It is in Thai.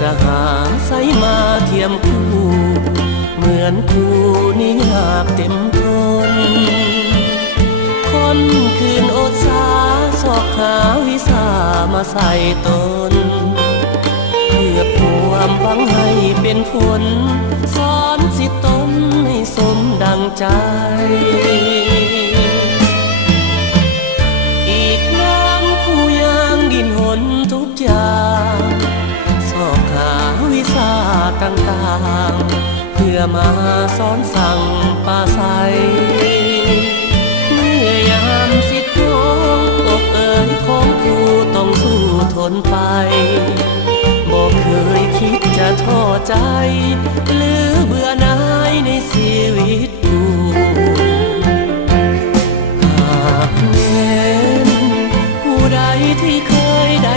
จะหาใสมาเทียมคู่เหมือนคู่นี้หากเต็มทนคนคืนโอดสาสอกหาวิสามาใส่ตนเพื่อความหวังให้เป็นผลสอนสิตนให้สมดังใจ ต่างๆ เพื่อมาสอนสั่งป่าใสเมื่อยามสิทธิ์น้องอกเอ่ยของผู้ต้องสู้ทนไปบอกเคยคิดจะท้อใจ หรือเบื่อหน่ายในชีวิตกูหากแม้นผู้ใดที่เคยได